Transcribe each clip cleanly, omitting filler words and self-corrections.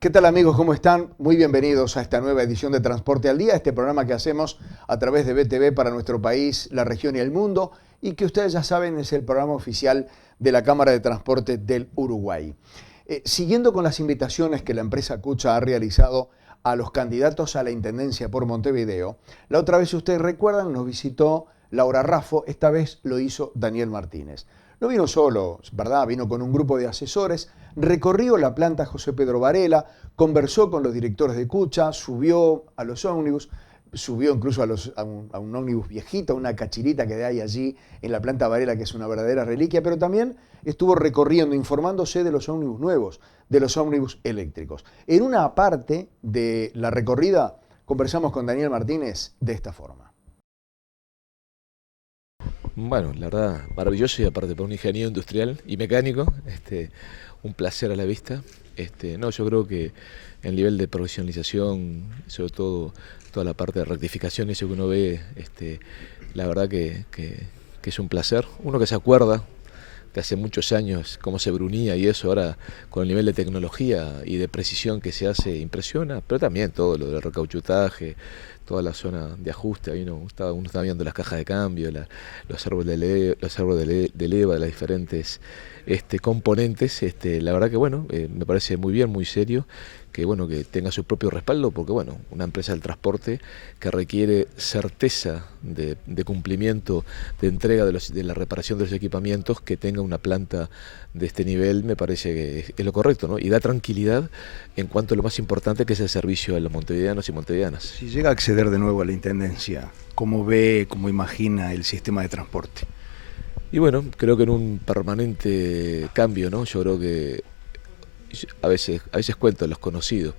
¿Qué tal amigos? ¿Cómo están? Muy bienvenidos a esta nueva edición de Transporte al Día, este programa que hacemos a través de BTV para nuestro país, la región y el mundo, y que ustedes ya saben es el programa oficial de la Cámara de Transporte del Uruguay. Siguiendo con las invitaciones que la empresa Cucha ha realizado a los candidatos a la Intendencia por Montevideo, la otra vez, si ustedes recuerdan, nos visitó Laura Raffo, esta vez lo hizo Daniel Martínez. No vino solo, ¿verdad? Vino con un grupo de asesores, recorrió la planta José Pedro Varela, conversó con los directores de Cucha, subió a los ómnibus, subió incluso a un ómnibus viejito, una cachirita que hay allí en la planta Varela, que es una verdadera reliquia, pero también estuvo recorriendo, informándose de los ómnibus nuevos, de los ómnibus eléctricos. En una parte de la recorrida conversamos con Daniel Martínez de esta forma. Bueno, la verdad, maravilloso y aparte para un ingeniero industrial y mecánico, un placer a la vista. No, yo creo que el nivel de profesionalización, sobre todo toda la parte de rectificación, eso que uno ve, la verdad que es un placer. Uno que se acuerda de hace muchos años cómo se brunía y eso ahora con el nivel de tecnología y de precisión que se hace impresiona, pero también todo lo del recauchutaje, toda la zona de ajuste, ahí uno estaba viendo las cajas de cambio, los árboles de leva, de las diferentes componentes, la verdad que bueno, me parece muy bien, muy serio, que bueno, que tenga su propio respaldo, porque bueno, una empresa del transporte que requiere certeza de cumplimiento, de entrega de la reparación de los equipamientos, que tenga una planta de este nivel, me parece que es lo correcto, ¿no? Y da tranquilidad en cuanto a lo más importante, que es el servicio a los montevideanos y montevideanas. Si llega a acceder de nuevo a la Intendencia, ¿cómo ve, cómo imagina el sistema de transporte? Y bueno, creo que en un permanente cambio, ¿no? Yo creo que a veces cuento los conocidos,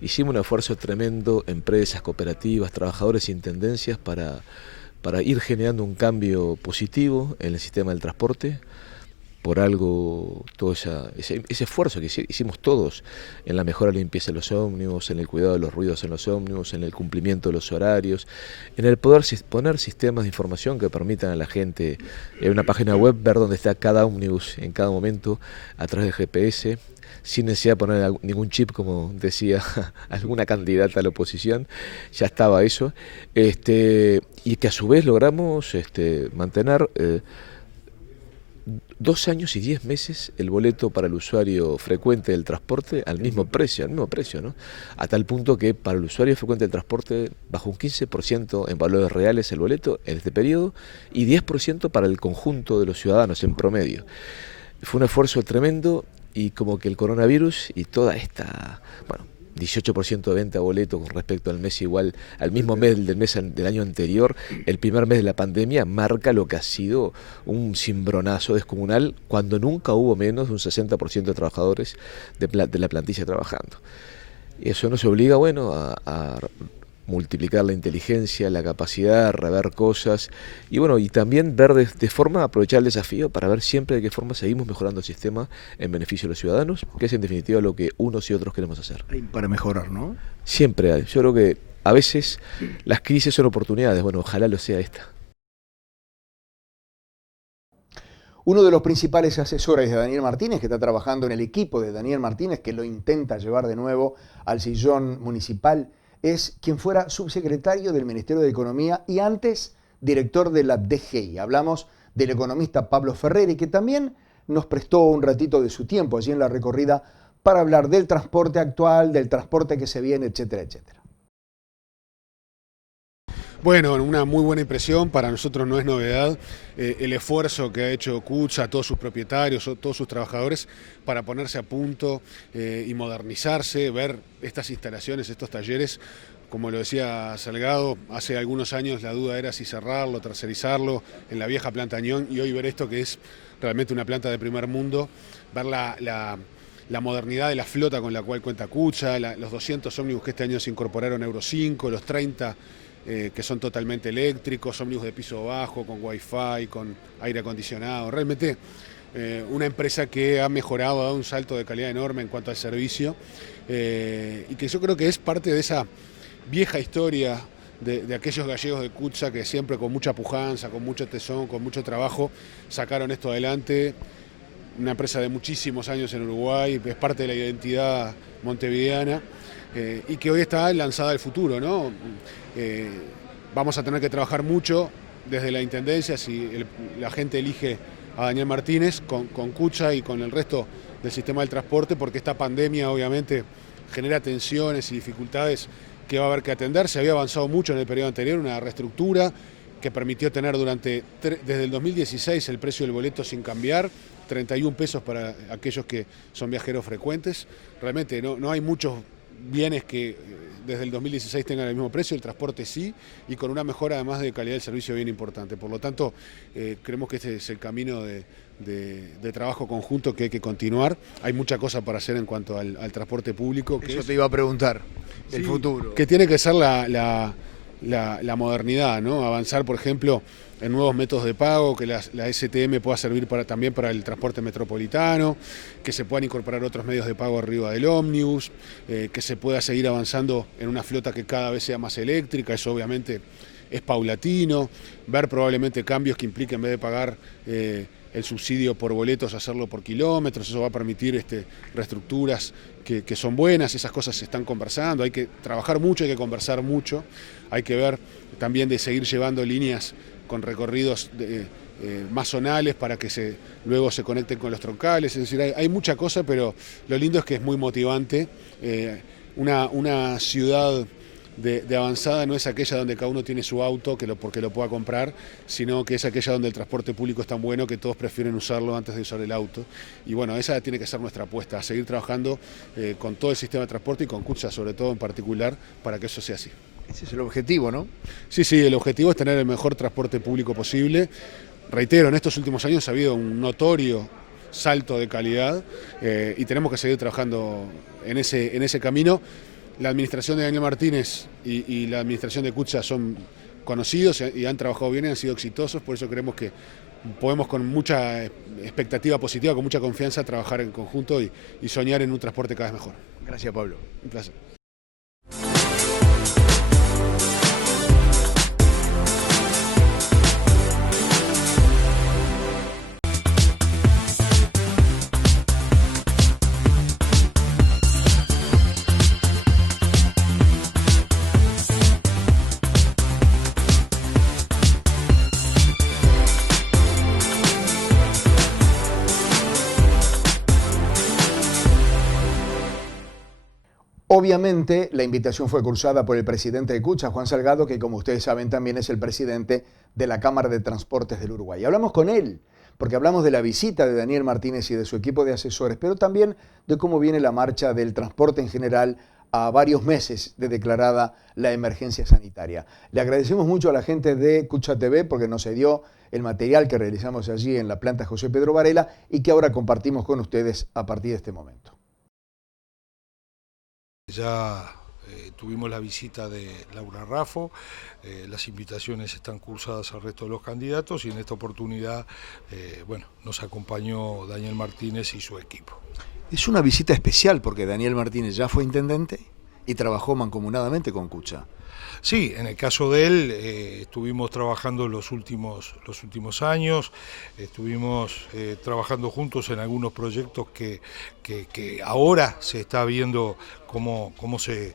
hicimos un esfuerzo tremendo, empresas, cooperativas, trabajadores y intendencias para ir generando un cambio positivo en el sistema del transporte. Por algo, todo ese esfuerzo que hicimos todos en la mejora de la limpieza de los ómnibus, en el cuidado de los ruidos en los ómnibus, en el cumplimiento de los horarios, en el poder poner sistemas de información que permitan a la gente en una página web ver dónde está cada ómnibus en cada momento a través del GPS, sin necesidad de poner ningún chip, como decía alguna candidata a la oposición, ya estaba eso, y que a su vez logramos mantener 2 años y 10 meses el boleto para el usuario frecuente del transporte al mismo precio, ¿no? A tal punto que para el usuario frecuente del transporte bajó un 15% en valores reales el boleto en este periodo y 10% para el conjunto de los ciudadanos en promedio. Fue un esfuerzo tremendo y como que el coronavirus y toda esta, bueno, 18% de venta a boleto con respecto al mes igual, al mismo mes del año anterior, el primer mes de la pandemia, marca lo que ha sido un cimbronazo descomunal cuando nunca hubo menos de un 60% de trabajadores de la plantilla trabajando. Y eso nos obliga, bueno, a multiplicar la inteligencia, la capacidad de rever cosas y bueno, y también ver de forma, aprovechar el desafío para ver siempre de qué forma seguimos mejorando el sistema en beneficio de los ciudadanos, que es en definitiva lo que unos y otros queremos hacer. Para mejorar, ¿no? Siempre hay. Yo creo que a veces las crisis son oportunidades, bueno, ojalá lo sea esta. Uno de los principales asesores de Daniel Martínez, que está trabajando en el equipo de Daniel Martínez, que lo intenta llevar de nuevo al sillón municipal, es quien fuera subsecretario del Ministerio de Economía y antes director de la DGI. Hablamos del economista Pablo Ferreri, que también nos prestó un ratito de su tiempo allí en la recorrida para hablar del transporte actual, del transporte que se viene, etcétera, etcétera. Bueno, una muy buena impresión, para nosotros no es novedad el esfuerzo que ha hecho Cucha, todos sus propietarios, todos sus trabajadores para ponerse a punto y modernizarse, ver estas instalaciones, estos talleres. Como lo decía Salgado, hace algunos años la duda era si cerrarlo, tercerizarlo en la vieja planta Añón y hoy ver esto que es realmente una planta de primer mundo, ver la modernidad de la flota con la cual cuenta Cucha, los 200 ómnibus que este año se incorporaron a Euro 5, los 30 que son totalmente eléctricos, ómnibus de piso bajo, con wifi, con aire acondicionado. Realmente una empresa que ha mejorado, ha dado un salto de calidad enorme en cuanto al servicio y que yo creo que es parte de esa vieja historia de aquellos gallegos de Cucha que siempre con mucha pujanza, con mucho tesón, con mucho trabajo sacaron esto adelante. una empresa de muchísimos años en Uruguay, es parte de la identidad montevideana y que hoy está lanzada al futuro, ¿no? Vamos a tener que trabajar mucho desde la Intendencia, si la gente elige a Daniel Martínez, con Cucha y con el resto del sistema del transporte, porque esta pandemia obviamente genera tensiones y dificultades que va a haber que atender. Se había avanzado mucho en el periodo anterior, una reestructura que permitió tener desde el 2016 el precio del boleto sin cambiar, 31 pesos para aquellos que son viajeros frecuentes. Realmente no hay muchos bienes que desde el 2016 tengan el mismo precio, el transporte sí, y con una mejora además de calidad del servicio bien importante. Por lo tanto, creemos que este es el camino de trabajo conjunto que hay que continuar. Hay mucha cosa para hacer en cuanto al transporte público. Eso te iba a preguntar, el sí, futuro. Que tiene que ser la modernidad, ¿no? Avanzar, por ejemplo, en nuevos métodos de pago, que la STM pueda servir también para el transporte metropolitano, que se puedan incorporar otros medios de pago arriba del ómnibus, que se pueda seguir avanzando en una flota que cada vez sea más eléctrica. Eso obviamente es paulatino, ver probablemente cambios que impliquen, en vez de pagar el subsidio por boletos, hacerlo por kilómetros. Eso va a permitir reestructuras que son buenas. Esas cosas se están conversando, hay que trabajar mucho, hay que conversar mucho, hay que ver también de seguir llevando líneas con recorridos más zonales para que luego se conecten con los troncales. Es decir, hay mucha cosa, pero lo lindo es que es muy motivante. Una ciudad de avanzada no es aquella donde cada uno tiene su auto porque lo pueda comprar, sino que es aquella donde el transporte público es tan bueno que todos prefieren usarlo antes de usar el auto. Y bueno, esa tiene que ser nuestra apuesta, a seguir trabajando con todo el sistema de transporte y con Cucha sobre todo en particular, para que eso sea así. Ese es el objetivo, ¿no? Sí, el objetivo es tener el mejor transporte público posible. Reitero, en estos últimos años ha habido un notorio salto de calidad y tenemos que seguir trabajando en ese camino. La administración de Daniel Martínez y la administración de Cucha son conocidos y han trabajado bien y han sido exitosos, por eso creemos que podemos con mucha expectativa positiva, con mucha confianza, trabajar en conjunto y soñar en un transporte cada vez mejor. Gracias, Pablo. Un placer. Obviamente, la invitación fue cursada por el presidente de Cucha, Juan Salgado, que como ustedes saben también es el presidente de la Cámara de Transportes del Uruguay. Hablamos con él, porque hablamos de la visita de Daniel Martínez y de su equipo de asesores, pero también de cómo viene la marcha del transporte en general a varios meses de declarada la emergencia sanitaria. Le agradecemos mucho a la gente de Cucha TV porque nos cedió el material que realizamos allí en la planta José Pedro Varela y que ahora compartimos con ustedes a partir de este momento. Ya tuvimos la visita de Laura Raffo, las invitaciones están cursadas al resto de los candidatos y en esta oportunidad nos acompañó Daniel Martínez y su equipo. Es una visita especial porque Daniel Martínez ya fue intendente y trabajó mancomunadamente con Cucha. Sí, en el caso de él estuvimos trabajando los últimos años, estuvimos trabajando juntos en algunos proyectos que ahora se está viendo cómo se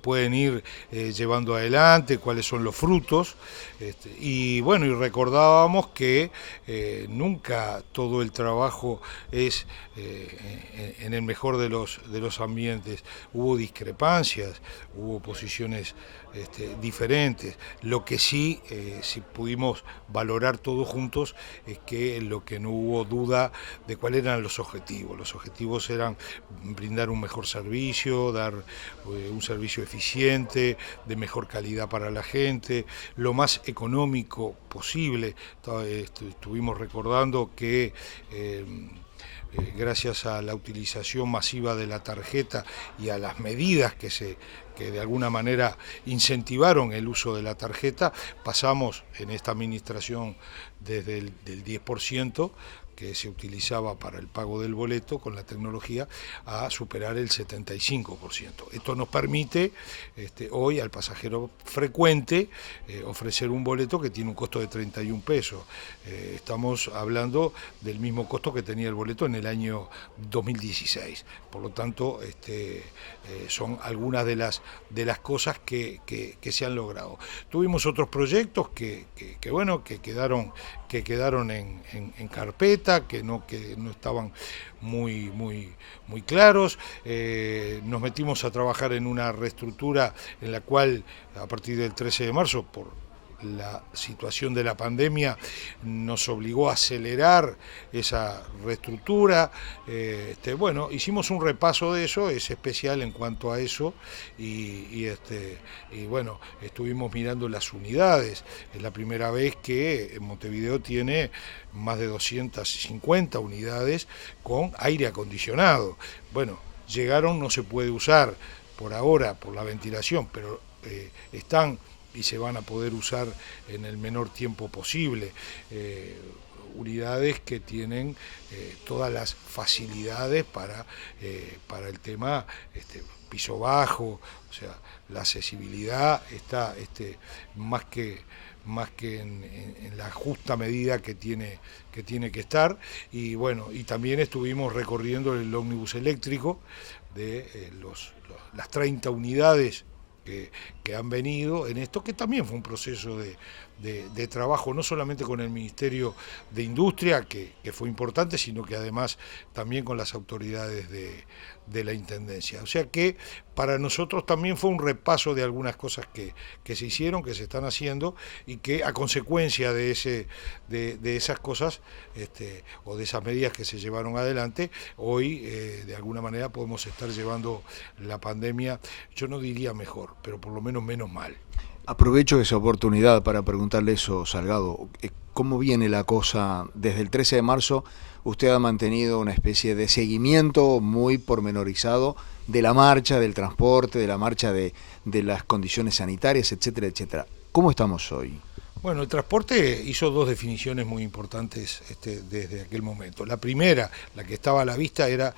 pueden ir llevando adelante, cuáles son los frutos, y recordábamos que nunca todo el trabajo es en el mejor de los ambientes. Hubo discrepancias, hubo posiciones diferentes. Lo que sí pudimos valorar todos juntos es que lo que no hubo duda de cuáles eran los objetivos. Los objetivos eran brindar un mejor servicio, dar un servicio eficiente, de mejor calidad para la gente, lo más económico posible. Estuvimos recordando que gracias a la utilización masiva de la tarjeta y a las medidas que de alguna manera incentivaron el uso de la tarjeta, pasamos en esta administración desde el 10% que se utilizaba para el pago del boleto con la tecnología a superar el 75%. Esto nos permite hoy al pasajero frecuente ofrecer un boleto que tiene un costo de 31 pesos. Estamos hablando del mismo costo que tenía el boleto en el año 2016. Por lo tanto, son algunas de las cosas que se han logrado. Tuvimos otros proyectos que quedaron en carpeta, que no estaban muy claros. Nos metimos a trabajar en una reestructura en la cual, a partir del 13 de marzo, por la situación de la pandemia, nos obligó a acelerar esa reestructura. Hicimos un repaso de eso, es especial en cuanto a eso, y estuvimos mirando las unidades. Es la primera vez que Montevideo tiene más de 250 unidades con aire acondicionado. Bueno, llegaron, no se puede usar por ahora por la ventilación, pero están y se van a poder usar en el menor tiempo posible. Unidades que tienen todas las facilidades para el tema piso bajo, o sea, la accesibilidad está más que en la justa medida que tiene que estar. Y bueno, y también estuvimos recorriendo el ómnibus eléctrico de las 30 unidades que han venido en esto, que también fue un proceso de trabajo, no solamente con el Ministerio de Industria, que fue importante, sino que además también con las autoridades de la Intendencia. O sea que para nosotros también fue un repaso de algunas cosas que se hicieron, que se están haciendo, y que a consecuencia de esas cosas o de esas medidas que se llevaron adelante, hoy de alguna manera podemos estar llevando la pandemia, yo no diría mejor, pero por lo menos menos mal. Aprovecho esa oportunidad para preguntarle eso, Salgado. ¿Cómo viene la cosa? Desde el 13 de marzo usted ha mantenido una especie de seguimiento muy pormenorizado de la marcha, del transporte, de la marcha de las condiciones sanitarias, etcétera, etcétera. ¿Cómo estamos hoy? Bueno, el transporte hizo dos definiciones muy importantes desde aquel momento. La primera, la que estaba a la vista, era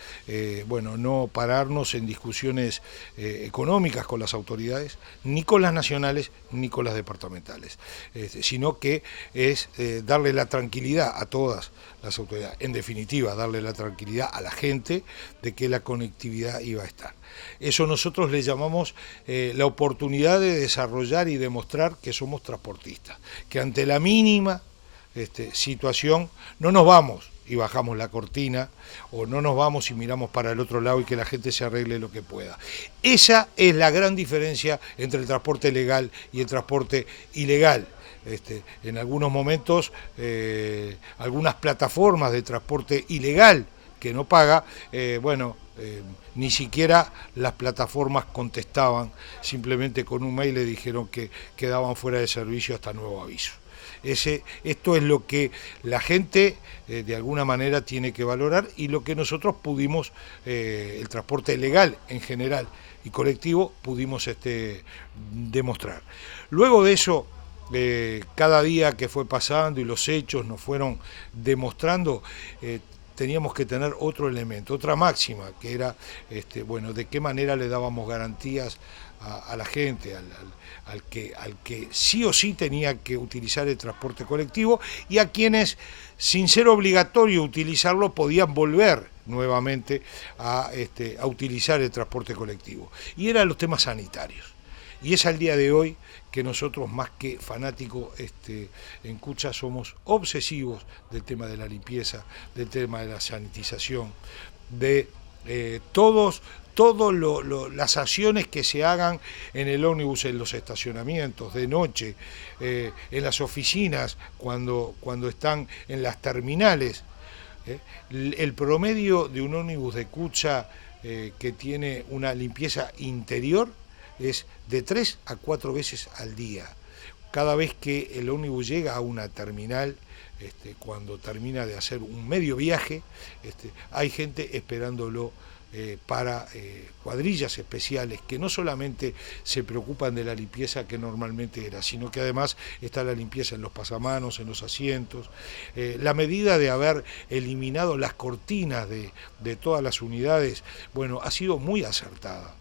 no pararnos en discusiones económicas con las autoridades, ni con las nacionales, ni con las departamentales, sino que es darle la tranquilidad a todas las autoridades, en definitiva, darle la tranquilidad a la gente de que la conectividad iba a estar. Eso nosotros le llamamos la oportunidad de desarrollar y demostrar que somos transportistas, que ante la mínima situación no nos vamos y bajamos la cortina, o no nos vamos y miramos para el otro lado y que la gente se arregle lo que pueda. Esa es la gran diferencia entre el transporte legal y el transporte ilegal. En algunos momentos, algunas plataformas de transporte ilegal que no paga, ni siquiera las plataformas contestaban, simplemente con un mail le dijeron que quedaban fuera de servicio hasta nuevo aviso. Esto es lo que la gente de alguna manera tiene que valorar, y lo que nosotros pudimos, el transporte legal en general y colectivo, pudimos demostrar. Luego de eso, cada día que fue pasando y los hechos nos fueron demostrando, teníamos que tener otro elemento, otra máxima, que era, de qué manera le dábamos garantías a la gente, al que sí o sí tenía que utilizar el transporte colectivo, y a quienes, sin ser obligatorio utilizarlo, podían volver nuevamente a utilizar el transporte colectivo. Y eran los temas sanitarios. Y es al día de hoy que nosotros, más que fanáticos en Cucha, somos obsesivos del tema de la limpieza, del tema de la sanitización, de todas las acciones que se hagan en el ómnibus, en los estacionamientos, de noche, en las oficinas, cuando están en las terminales. El promedio de un ómnibus de Cucha que tiene una limpieza interior es de 3 a 4 veces al día. Cada vez que el ómnibus llega a una terminal, cuando termina de hacer un medio viaje, hay gente esperándolo para cuadrillas especiales que no solamente se preocupan de la limpieza que normalmente era, sino que además está la limpieza en los pasamanos, en los asientos. La medida de haber eliminado las cortinas de todas las unidades, bueno, ha sido muy acertada.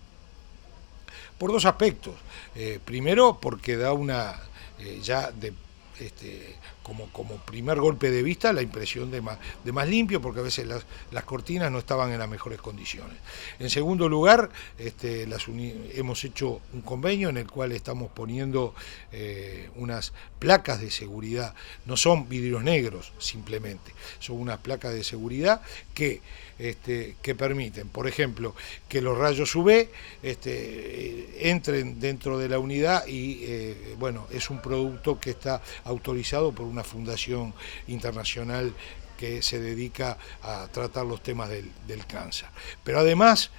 Por dos aspectos. Primero, porque da una, como primer golpe de vista, la impresión de más limpio, porque a veces las cortinas no estaban en las mejores condiciones. En segundo lugar, hemos hecho un convenio en el cual estamos poniendo unas placas de seguridad. No son vidrios negros simplemente, son unas placas de seguridad que permiten, por ejemplo, que los rayos UV entren dentro de la unidad y, bueno, es un producto que está autorizado por una fundación internacional que se dedica a tratar los temas del cáncer. Pero además,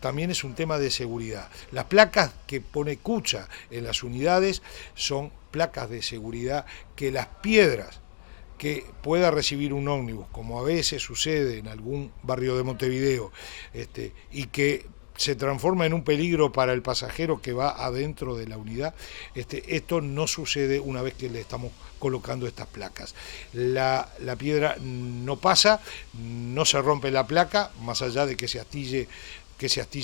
también es un tema de seguridad. Las placas que pone Cucha en las unidades son placas de seguridad que las piedras que pueda recibir un ómnibus, como a veces sucede en algún barrio de Montevideo, y que se transforma en un peligro para el pasajero que va adentro de la unidad, esto no sucede una vez que le estamos colocando estas placas. La piedra no pasa, no se rompe la placa, más allá de que se astille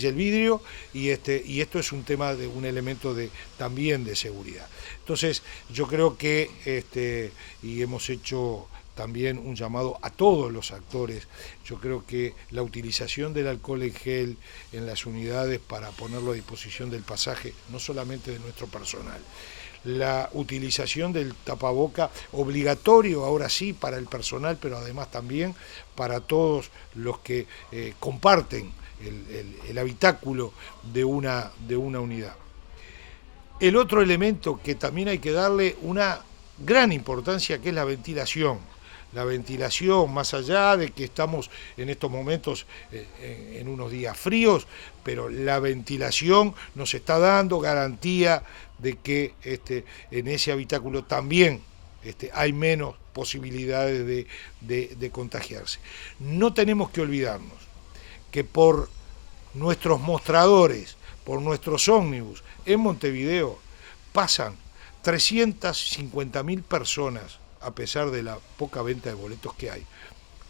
el vidrio, y esto es un tema de un elemento también de seguridad. Entonces, yo creo que, y hemos hecho también un llamado a todos los actores, yo creo que la utilización del alcohol en gel en las unidades para ponerlo a disposición del pasaje, no solamente de nuestro personal, la utilización del tapaboca obligatorio ahora sí para el personal, pero además también para todos los que comparten el habitáculo de una unidad. El otro elemento que también hay que darle una gran importancia, que es la ventilación. La ventilación, más allá de que estamos en estos momentos en unos días fríos, pero la ventilación nos está dando garantía de que en ese habitáculo también hay menos posibilidades de contagiarse. No tenemos que olvidarnos que por nuestros mostradores, por nuestros ómnibus en Montevideo pasan 350.000 personas, a pesar de la poca venta de boletos que hay,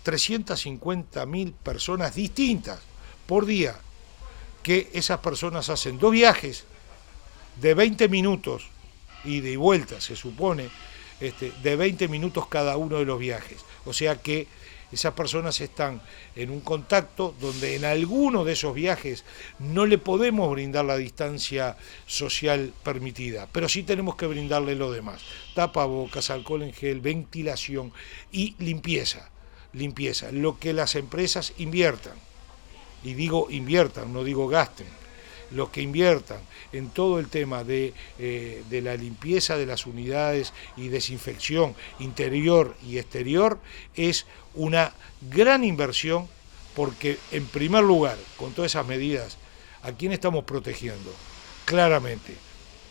350.000 personas distintas por día, que esas personas hacen 2 viajes de 20 minutos, ida y vuelta se supone, de 20 minutos cada uno de los viajes. O sea que esas personas están en un contacto donde en alguno de esos viajes no le podemos brindar la distancia social permitida, pero sí tenemos que brindarle lo demás: tapabocas, alcohol en gel, ventilación y limpieza, lo que las empresas inviertan, y digo inviertan, no digo gasten, los que inviertan en todo el tema de la limpieza de las unidades y desinfección interior y exterior es una gran inversión, porque en primer lugar, con todas esas medidas, ¿a quién estamos protegiendo? Claramente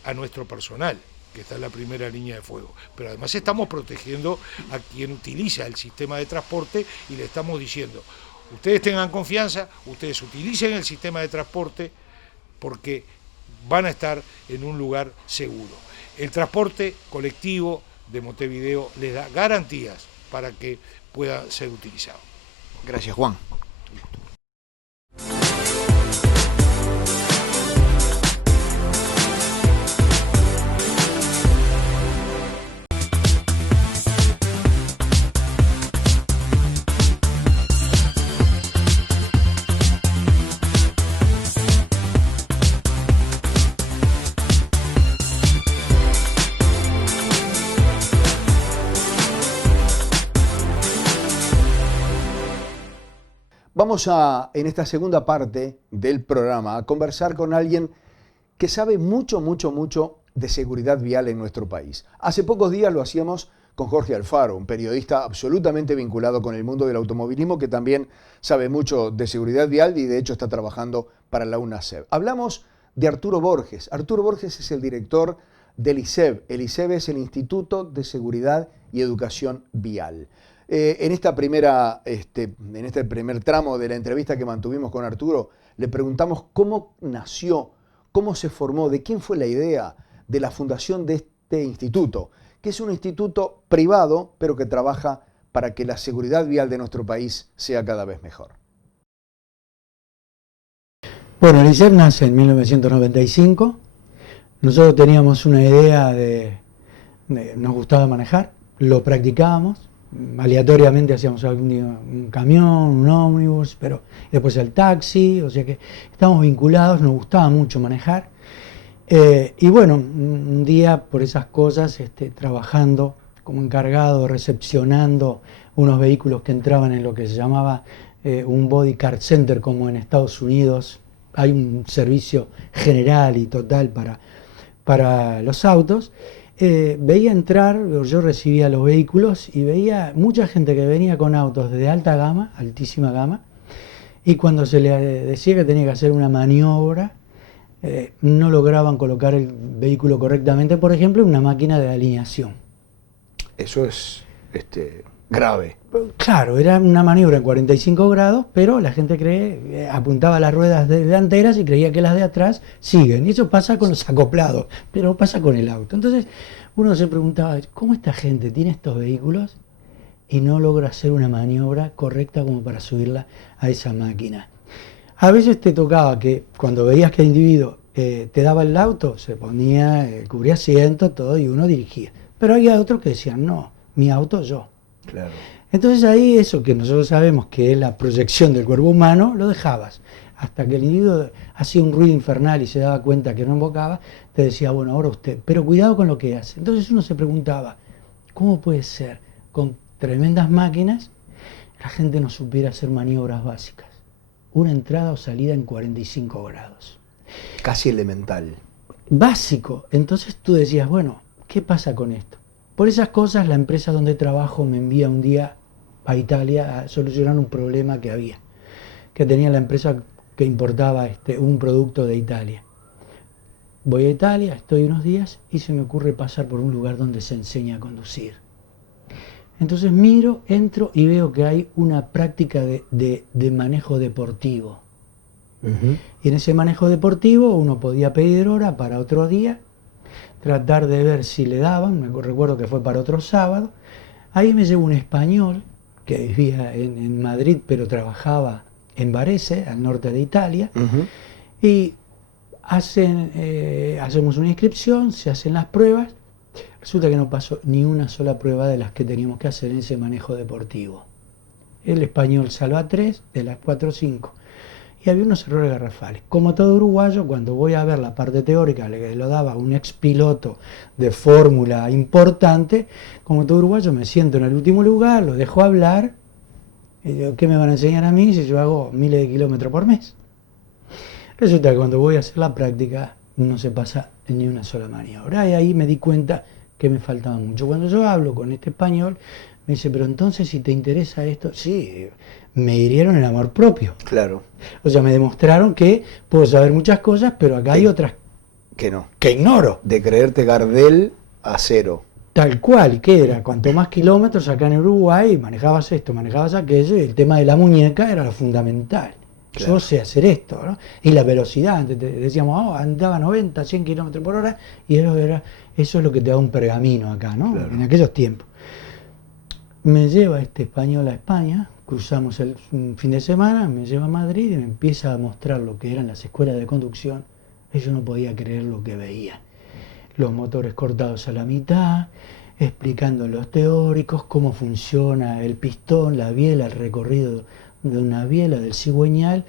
a nuestro personal, que está en la primera línea de fuego, pero además estamos protegiendo a quien utiliza el sistema de transporte y le estamos diciendo: ustedes tengan confianza, ustedes utilicen el sistema de transporte, porque van a estar en un lugar seguro. El transporte colectivo de Montevideo les da garantías para que pueda ser utilizado. Gracias, Juan. Vamos en esta segunda parte del programa, a conversar con alguien que sabe mucho de seguridad vial en nuestro país. Hace pocos días lo hacíamos con Jorge Alfaro, un periodista absolutamente vinculado con el mundo del automovilismo, que también sabe mucho de seguridad vial y de hecho está trabajando para la UNACEV. Hablamos de Arturo Borges. Arturo Borges es el director del ISEV. El ISEV es el Instituto de Seguridad y Educación Vial. en este primer tramo de la entrevista que mantuvimos con Arturo, le preguntamos cómo nació, cómo se formó, de quién fue la idea de la fundación de este instituto, que es un instituto privado, pero que trabaja para que la seguridad vial de nuestro país sea cada vez mejor. Bueno, el ISER nace en 1995. Nosotros teníamos una idea nos gustaba manejar, lo practicábamos, aleatoriamente hacíamos algún día un camión, un ómnibus, pero después el taxi, o sea que estábamos vinculados, nos gustaba mucho manejar. Y bueno, un día por esas cosas, trabajando como encargado, recepcionando unos vehículos que entraban en lo que se llamaba un body car center, como en Estados Unidos hay un servicio general y total para los autos. Veía entrar, yo recibía los vehículos y veía mucha gente que venía con autos de alta gama, altísima gama, y cuando se le decía que tenía que hacer una maniobra, no lograban colocar el vehículo correctamente, por ejemplo, en una máquina de alineación. Eso es grave. Claro, era una maniobra en 45 grados, pero la gente apuntaba las ruedas delanteras y creía que las de atrás siguen. Y eso pasa con los acoplados, pero pasa con el auto. Entonces uno se preguntaba, ¿cómo esta gente tiene estos vehículos y no logra hacer una maniobra correcta como para subirla a esa máquina? A veces te tocaba que cuando veías que el individuo te daba el auto, se ponía, cubría asiento, todo, y uno dirigía. Pero había otros que decían, no, mi auto yo. Claro. Entonces ahí eso que nosotros sabemos que es la proyección del cuerpo humano, lo dejabas. Hasta que el individuo hacía un ruido infernal y se daba cuenta que no invocaba, te decía, bueno, ahora usted, pero cuidado con lo que hace. Entonces uno se preguntaba, ¿cómo puede ser con tremendas máquinas la gente no supiera hacer maniobras básicas? Una entrada o salida en 45 grados. Casi elemental. Básico. Entonces tú decías, bueno, ¿qué pasa con esto? Por esas cosas la empresa donde trabajo me envía un día a Italia a solucionar un problema que tenía la empresa que importaba un producto de Italia. Voy a Italia, estoy unos días y se me ocurre pasar por un lugar donde se enseña a conducir. Entonces miro, entro y veo que hay una práctica de manejo deportivo. Uh-huh. Y en ese manejo deportivo uno podía pedir hora para otro día, tratar de ver si le daban, me recuerdo que fue para otro sábado. Ahí me llevo un español que vivía en Madrid pero trabajaba en Varese, al norte de Italia, uh-huh. Y hacemos una inscripción, se hacen las pruebas. Resulta que no pasó ni una sola prueba de las que teníamos que hacer en ese manejo deportivo. El español salva 3 de las 4 o 5. Y había unos errores garrafales. Como todo uruguayo, cuando voy a ver la parte teórica, que lo daba un ex piloto de fórmula importante, como todo uruguayo me siento en el último lugar, lo dejo hablar, y digo, ¿qué me van a enseñar a mí si yo hago miles de kilómetros por mes? Resulta que cuando voy a hacer la práctica no se pasa ni una sola maniobra. Y ahí me di cuenta que me faltaba mucho. Cuando yo hablo con este español, me dice, pero entonces si te interesa esto, sí, me hirieron el amor propio. Claro. O sea, me demostraron que puedo saber muchas cosas, pero acá hay otras que no. Que ignoro. De creerte Gardel a cero. Tal cual, que era, cuanto más kilómetros acá en Uruguay, manejabas esto, manejabas aquello, y el tema de la muñeca era lo fundamental. Claro. Yo sé hacer esto, ¿no? Y la velocidad, antes decíamos, andaba 90, 100 kilómetros por hora, y eso es lo que te da un pergamino acá, ¿no? Claro. En aquellos tiempos. Me lleva este español a España, cruzamos el fin de semana, me lleva a Madrid y me empieza a mostrar lo que eran las escuelas de conducción. Y yo no podía creer lo que veía. Los motores cortados a la mitad, explicando los teóricos, cómo funciona el pistón, la biela, el recorrido de una biela, del cigüeñal,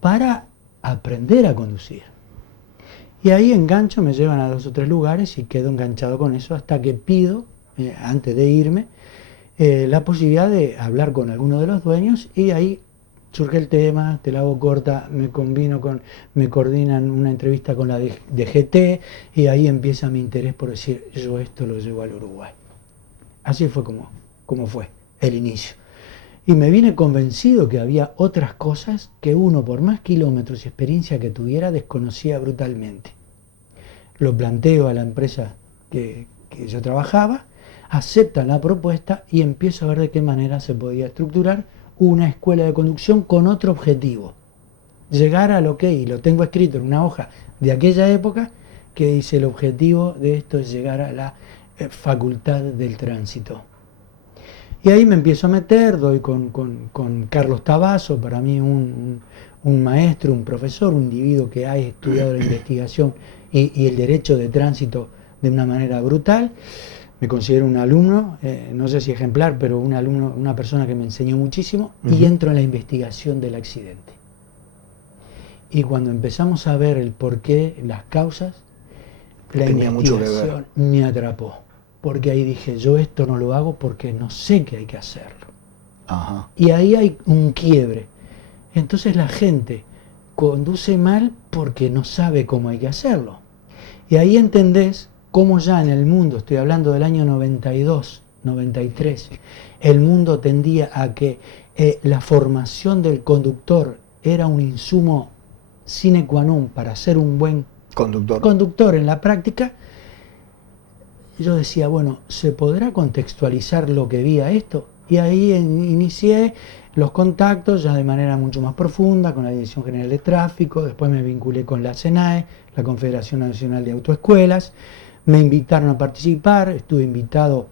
para aprender a conducir. Y ahí engancho, me llevan a 2 o 3 lugares y quedo enganchado con eso hasta que pido, antes de irme, la posibilidad de hablar con alguno de los dueños, y ahí surge el tema, te la hago corta, me coordinan una entrevista con la DGT, y ahí empieza mi interés por decir, yo esto lo llevo al Uruguay. Así fue como fue el inicio. Y me vine convencido que había otras cosas que uno, por más kilómetros y experiencia que tuviera, desconocía brutalmente. Lo planteo a la empresa que yo trabajaba, aceptan la propuesta y empiezo a ver de qué manera se podía estructurar una escuela de conducción con otro objetivo. Llegar a lo que, y lo tengo escrito en una hoja de aquella época, que dice: el objetivo de esto es llegar a la facultad del tránsito. Y ahí me empiezo a meter, doy con Carlos Tabazo, para mí un maestro, un profesor, un individuo que ha estudiado la investigación y el derecho de tránsito de una manera brutal. Me considero un alumno, no sé si ejemplar, pero un alumno, una persona que me enseñó muchísimo, y entro en la investigación del accidente. Y cuando empezamos a ver el porqué, las causas, la investigación me atrapó. Porque ahí dije: yo esto no lo hago porque no sé que hay que hacerlo. Ajá. Y ahí hay un quiebre. Entonces la gente conduce mal porque no sabe cómo hay que hacerlo. Y ahí entendés cómo ya en el mundo, estoy hablando del año 92, 93, el mundo tendía a que la formación del conductor era un insumo sine qua non para ser un buen conductor en la práctica. Yo decía, bueno, ¿se podrá contextualizar lo que vi a esto? Y ahí inicié los contactos ya de manera mucho más profunda con la Dirección General de Tráfico. Después me vinculé con la CENAE, la Confederación Nacional de Autoescuelas. Me invitaron a participar, estuve invitado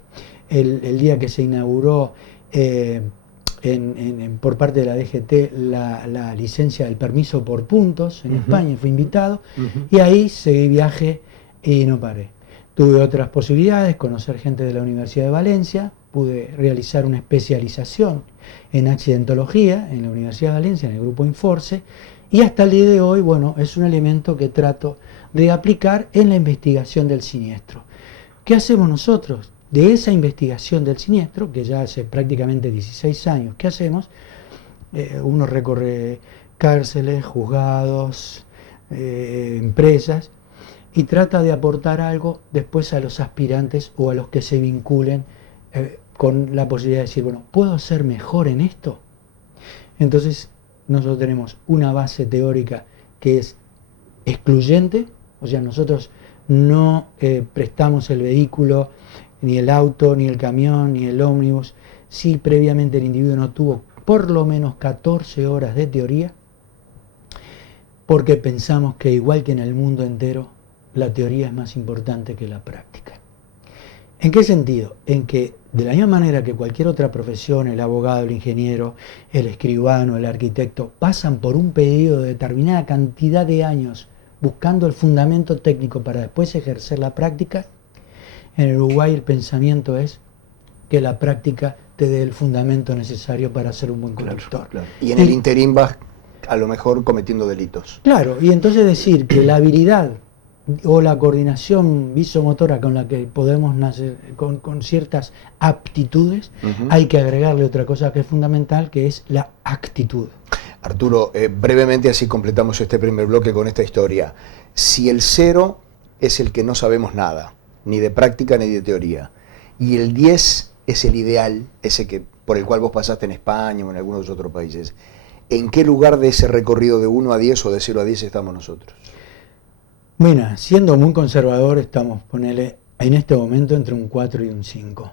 el día que se inauguró por parte de la DGT la licencia del permiso por puntos en España, fui invitado, y ahí seguí viaje y no paré. Tuve otras posibilidades, conocer gente de la Universidad de Valencia, pude realizar una especialización en accidentología en la Universidad de Valencia, en el grupo Inforce, y hasta el día de hoy, bueno, es un elemento que trato de aplicar en la investigación del siniestro. ¿Qué hacemos nosotros? De esa investigación del siniestro, que ya hace prácticamente 16 años que hacemos, uno recorre cárceles, juzgados, empresas, y trata de aportar algo después a los aspirantes o a los que se vinculen con la posibilidad de decir, bueno, ¿puedo ser mejor en esto? Entonces nosotros tenemos una base teórica que es excluyente, o sea, nosotros no prestamos el vehículo, ni el auto, ni el camión, ni el ómnibus, si previamente el individuo no tuvo por lo menos 14 horas de teoría, porque pensamos que igual que en el mundo entero, la teoría es más importante que la práctica. ¿En qué sentido? En que de la misma manera que cualquier otra profesión, el abogado, el ingeniero, el escribano, el arquitecto, pasan por un periodo de determinada cantidad de años buscando el fundamento técnico para después ejercer la práctica, en el Uruguay el pensamiento es que la práctica te dé el fundamento necesario para ser un buen conductor. Claro. Y en el interín vas a lo mejor cometiendo delitos. Claro, y entonces decir que la habilidad o la coordinación visomotora con la que podemos nacer con ciertas aptitudes, hay que agregarle otra cosa que es fundamental, que es la actitud. Arturo, brevemente así completamos este primer bloque con esta historia. Si el 0 es el que no sabemos nada, ni de práctica ni de teoría, y el 10 es el ideal, ese que por el cual vos pasaste en España o en algunos otros países, ¿en qué lugar de ese recorrido de 1 a 10 o de 0 a 10 estamos nosotros? Mira, siendo muy conservador, estamos, ponele, en este momento entre un 4 y un 5.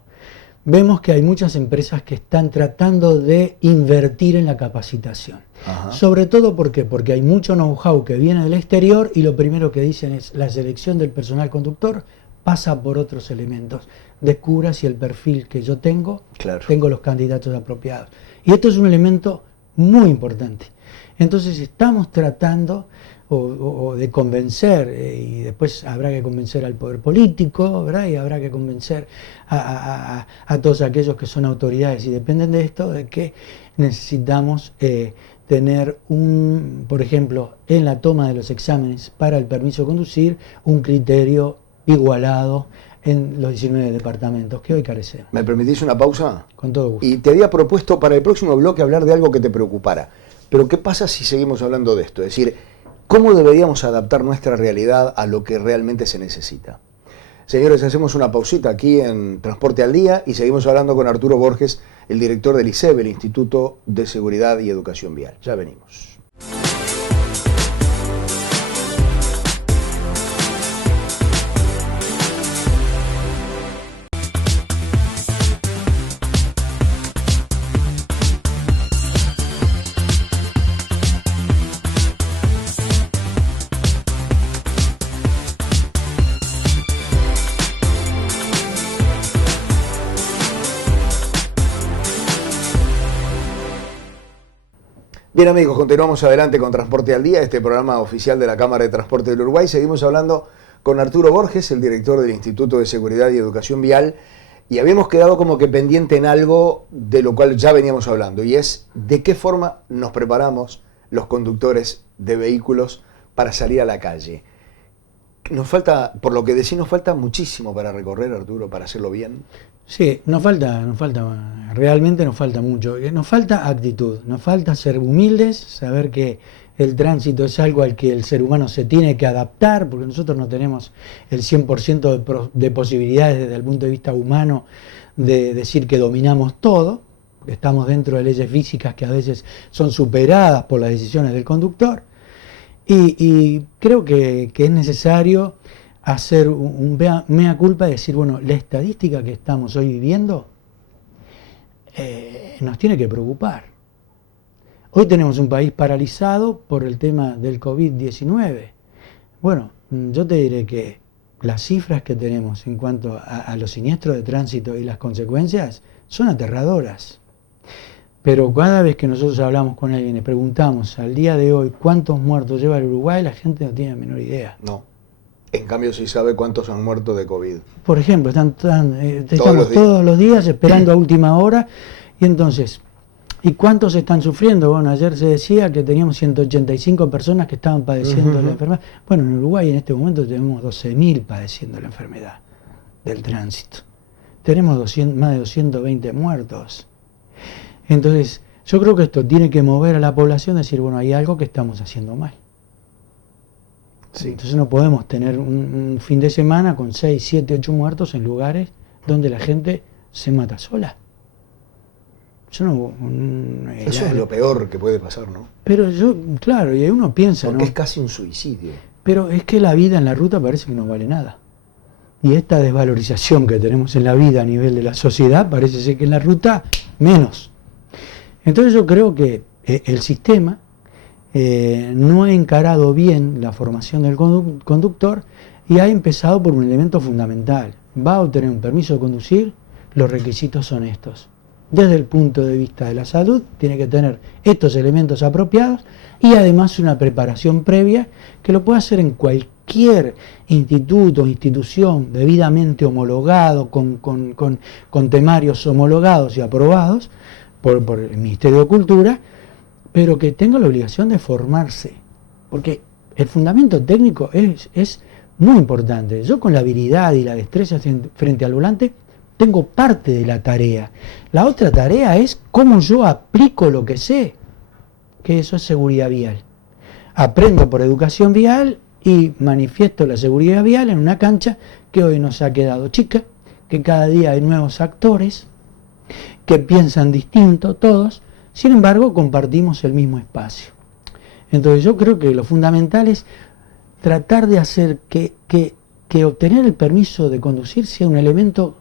Vemos que hay muchas empresas que están tratando de invertir en la capacitación. Ajá. Sobre todo, ¿por qué? Porque hay mucho know-how que viene del exterior y lo primero que dicen es la selección del personal conductor pasa por otros elementos. Descubra si el perfil que yo tengo, tengo los candidatos apropiados. Y esto es un elemento muy importante. Entonces estamos tratando o de convencer, y después habrá que convencer al poder político, ¿verdad? Y habrá que convencer a todos aquellos que son autoridades y dependen de esto, de que necesitamos tener por ejemplo, en la toma de los exámenes para el permiso de conducir, un criterio igualado en los 19 departamentos que hoy carecemos. ¿Me permitís una pausa? Con todo gusto. Y te había propuesto para el próximo bloque hablar de algo que te preocupara. Pero ¿qué pasa si seguimos hablando de esto? Es decir, ¿cómo deberíamos adaptar nuestra realidad a lo que realmente se necesita? Señores, hacemos una pausita aquí en Transporte al Día y seguimos hablando con Arturo Borges, el director del ISEB, el Instituto de Seguridad y Educación Vial. Ya venimos. Bien amigos, continuamos adelante con Transporte al Día, este programa oficial de la Cámara de Transporte del Uruguay. Seguimos hablando con Arturo Borges, el director del Instituto de Seguridad y Educación Vial, y habíamos quedado como que pendiente en algo de lo cual ya veníamos hablando, y es de qué forma nos preparamos los conductores de vehículos para salir a la calle. Nos falta, por lo que decís, nos falta muchísimo para recorrer, Arturo, para hacerlo bien. Sí, realmente nos falta mucho. Nos falta actitud, nos falta ser humildes, saber que el tránsito es algo al que el ser humano se tiene que adaptar, porque nosotros no tenemos el 100% de posibilidades desde el punto de vista humano de decir que dominamos todo, porque estamos dentro de leyes físicas que a veces son superadas por las decisiones del conductor. Y creo que es necesario hacer un mea culpa y decir, bueno, la estadística que estamos hoy viviendo nos tiene que preocupar. Hoy tenemos un país paralizado por el tema del COVID-19. Bueno, yo te diré que las cifras que tenemos en cuanto a los siniestros de tránsito y las consecuencias son aterradoras. Pero cada vez que nosotros hablamos con alguien y preguntamos al día de hoy cuántos muertos lleva el Uruguay, la gente no tiene la menor idea. No. En cambio, sí sabe cuántos han muerto de COVID. Por ejemplo, estamos todos los días esperando a última hora. Y entonces, ¿y cuántos están sufriendo? Bueno, ayer se decía que teníamos 185 personas que estaban padeciendo la enfermedad. Bueno, en Uruguay en este momento tenemos 12.000 padeciendo la enfermedad del tránsito. Tenemos más de 220 muertos. Entonces, yo creo que esto tiene que mover a la población, decir, bueno, hay algo que estamos haciendo mal. Sí. Entonces no podemos tener un fin de semana con 6, 7, 8 muertos en lugares donde la gente se mata sola. Eso es lo peor que puede pasar, ¿no? Pero claro, y uno piensa, porque ¿no? Es casi un suicidio. Pero es que la vida en la ruta parece que no vale nada. Y esta desvalorización que tenemos en la vida a nivel de la sociedad, parece ser que en la ruta menos. Entonces yo creo que el sistema no ha encarado bien la formación del conductor y ha empezado por un elemento fundamental. Va a obtener un permiso de conducir, los requisitos son estos. Desde el punto de vista de la salud, tiene que tener estos elementos apropiados y además una preparación previa que lo puede hacer en cualquier instituto o institución debidamente homologado, con temarios homologados y aprobados por el Ministerio de Cultura, pero que tenga la obligación de formarse, porque el fundamento técnico es muy importante. Yo con la habilidad y la destreza frente al volante tengo parte de la tarea. La otra tarea es cómo yo aplico lo que sé, que eso es seguridad vial. Aprendo por educación vial y manifiesto la seguridad vial en una cancha que hoy nos ha quedado chica, que cada día hay nuevos actores, que piensan distinto todos, sin embargo compartimos el mismo espacio. Entonces yo creo que lo fundamental es tratar de hacer que obtener el permiso de conducir sea un elemento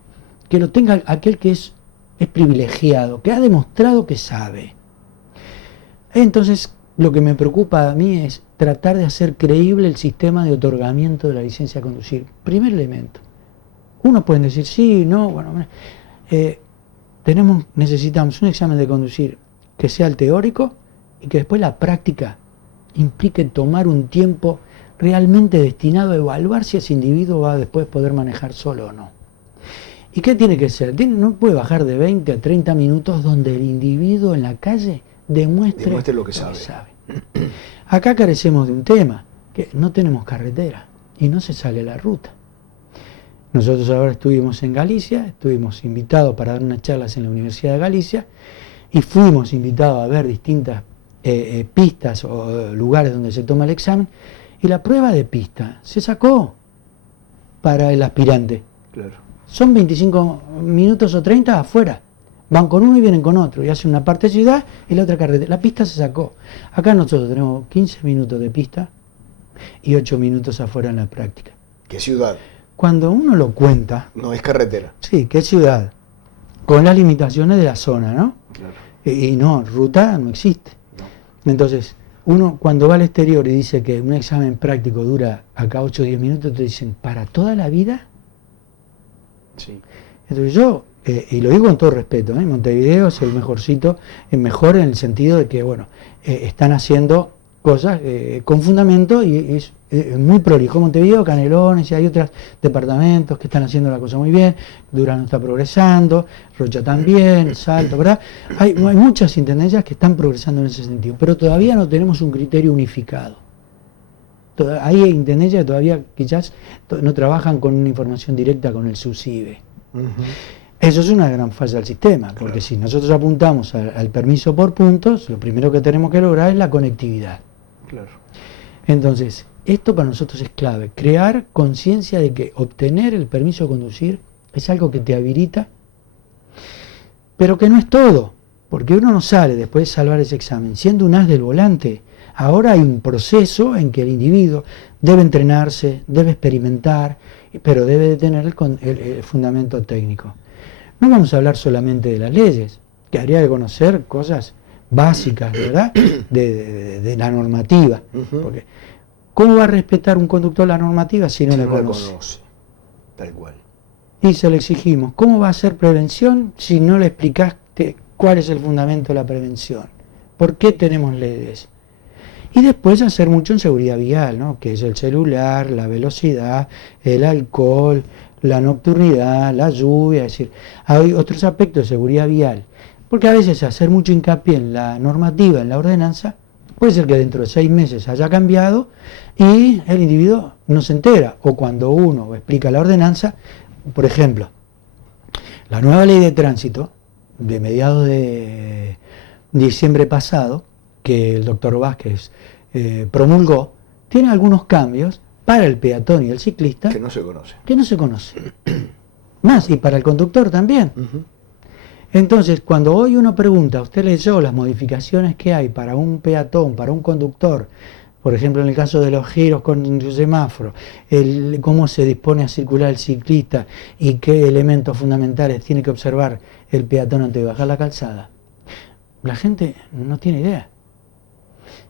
que lo tenga aquel que es privilegiado, que ha demostrado que sabe. Entonces lo que me preocupa a mí es tratar de hacer creíble el sistema de otorgamiento de la licencia a conducir. Primer elemento. Unos pueden decir sí, no, bueno, necesitamos un examen de conducir que sea el teórico y que después la práctica implique tomar un tiempo realmente destinado a evaluar si ese individuo va a después poder manejar solo o no. ¿Y qué tiene que ser? No puede bajar de 20 a 30 minutos donde el individuo en la calle demuestre lo que sabe. Acá carecemos de un tema, que no tenemos carretera y no se sale a la ruta. Nosotros ahora estuvimos en Galicia, estuvimos invitados para dar unas charlas en la Universidad de Galicia y fuimos invitados a ver distintas pistas o lugares donde se toma el examen, y la prueba de pista se sacó para el aspirante. Claro. Son 25 minutos o 30 afuera. Van con uno y vienen con otro y hacen una parte de ciudad y la otra carretera. La pista se sacó. Acá nosotros tenemos 15 minutos de pista y 8 minutos afuera en la práctica. ¿Qué ciudad? Cuando uno lo cuenta... No es carretera. Sí, ¿qué ciudad? Con las limitaciones de la zona, ¿no? Claro. Y no, ruta no existe. No. Entonces, uno cuando va al exterior y dice que un examen práctico dura acá 8 o 10 minutos, te dicen, ¿para toda la vida? Sí. Entonces yo y lo digo con todo respeto, Montevideo es el mejorcito, es mejor en el sentido de que, bueno, están haciendo cosas con fundamento y es muy prolijo. Montevideo, Canelones, y hay otros departamentos que están haciendo la cosa muy bien. Durán está progresando, Rocha también, Salto, ¿verdad? Hay muchas intendencias que están progresando en ese sentido, pero todavía no tenemos un criterio unificado. Hay intendencias que todavía quizás no trabajan con una información directa con el SUSIBE. Eso es una gran falla del sistema, porque claro, si nosotros apuntamos al permiso por puntos, lo primero que tenemos que lograr es la conectividad. Claro. Entonces, esto para nosotros es clave, crear conciencia de que obtener el permiso de conducir es algo que te habilita, pero que no es todo, porque uno no sale después de salvar ese examen siendo un as del volante. Ahora hay un proceso en que el individuo debe entrenarse, debe experimentar, pero debe de tener el fundamento técnico. No vamos a hablar solamente de las leyes, que habría que conocer cosas básicas, ¿verdad?, de la normativa. Porque ¿cómo va a respetar un conductor la normativa si no la conoce? Tal cual. Y se le exigimos, ¿cómo va a hacer prevención si no le explicaste cuál es el fundamento de la prevención? ¿Por qué tenemos leyes? Y después hacer mucho en seguridad vial, ¿no?, que es el celular, la velocidad, el alcohol, la nocturnidad, la lluvia, es decir, hay otros aspectos de seguridad vial. Porque a veces hacer mucho hincapié en la normativa, en la ordenanza, puede ser que dentro de 6 meses haya cambiado y el individuo no se entera. O cuando uno explica la ordenanza, por ejemplo, la nueva ley de tránsito de mediados de diciembre pasado, que el doctor Vázquez promulgó, tiene algunos cambios para el peatón y el ciclista que no se conoce. Más, y para el conductor también. Entonces, cuando hoy uno pregunta, ¿usted leyó las modificaciones que hay para un peatón, para un conductor? Por ejemplo, en el caso de los giros con el semáforo, cómo se dispone a circular el ciclista y qué elementos fundamentales tiene que observar el peatón antes de bajar la calzada. La gente no tiene idea.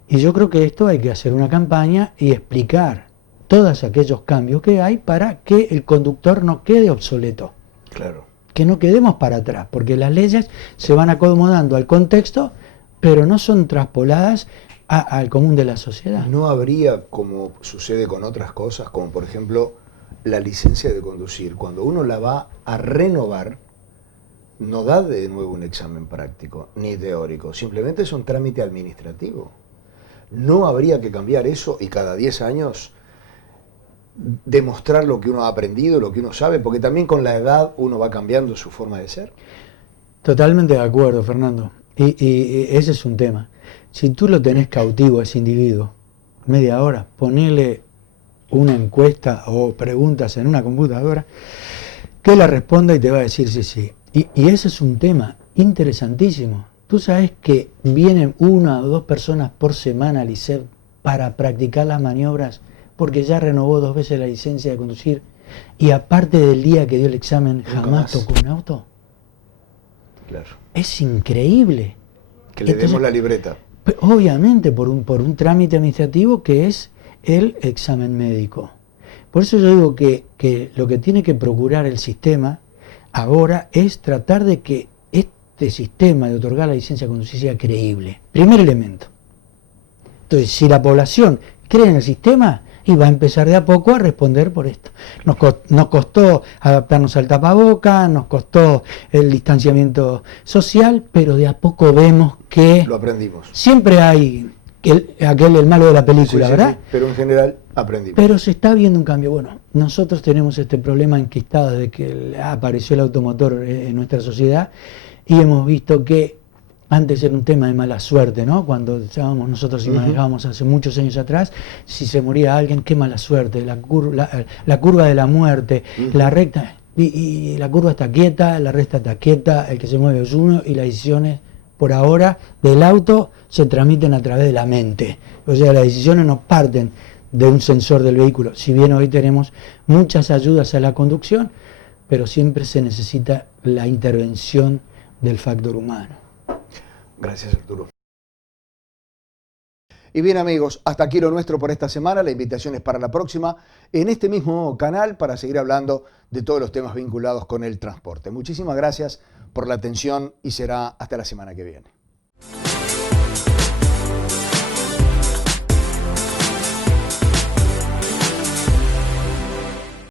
Y yo creo que esto hay que hacer una campaña y explicar todos aquellos cambios que hay para que el conductor no quede obsoleto. Claro. Que no quedemos para atrás, porque las leyes se van acomodando al contexto, pero no son traspoladas al común de la sociedad. ¿No habría, como sucede con otras cosas, como por ejemplo la licencia de conducir, cuando uno la va a renovar, no da de nuevo un examen práctico ni teórico, simplemente es un trámite administrativo? ¿No habría que cambiar eso y cada 10 años demostrar lo que uno ha aprendido, lo que uno sabe? Porque también con la edad uno va cambiando su forma de ser. Totalmente de acuerdo, Fernando. Y ese es un tema. Si tú lo tenés cautivo a ese individuo, media hora, ponele una encuesta o preguntas en una computadora, que la responda y te va a decir sí. Y ese es un tema interesantísimo. Tú sabes que vienen 1 o 2 personas por semana al ISEB para practicar las maniobras, porque ya renovó 2 veces la licencia de conducir y aparte del día que dio el examen jamás tocó un auto. Claro. Es increíble. Que le demos la libreta. Obviamente por un trámite administrativo que es el examen médico. Por eso yo digo que lo que tiene que procurar el sistema ahora es tratar de que este sistema de otorgar la licencia de conducir sea creíble. Primer elemento. Entonces, si la población cree en el sistema, y va a empezar de a poco a responder por esto. Nos costó adaptarnos al tapaboca, nos costó el distanciamiento social, pero de a poco vemos que lo aprendimos. Siempre hay el malo de la película, ¿verdad? Sí, pero en general aprendimos. Pero se está viendo un cambio. Bueno, nosotros tenemos este problema enquistado desde que apareció el automotor en nuestra sociedad y hemos visto que antes era un tema de mala suerte, ¿no? Cuando estábamos nosotros y manejábamos hace muchos años atrás, si se moría alguien, qué mala suerte, la curva de la muerte, la recta, y la curva está quieta, la recta está quieta, el que se mueve es uno, y las decisiones, por ahora, del auto se transmiten a través de la mente. O sea, las decisiones no parten de un sensor del vehículo. Si bien hoy tenemos muchas ayudas a la conducción, pero siempre se necesita la intervención del factor humano. Gracias, Arturo. Y bien amigos, hasta aquí lo nuestro por esta semana. La invitación es para la próxima en este mismo canal para seguir hablando de todos los temas vinculados con el transporte. Muchísimas gracias por la atención y será hasta la semana que viene.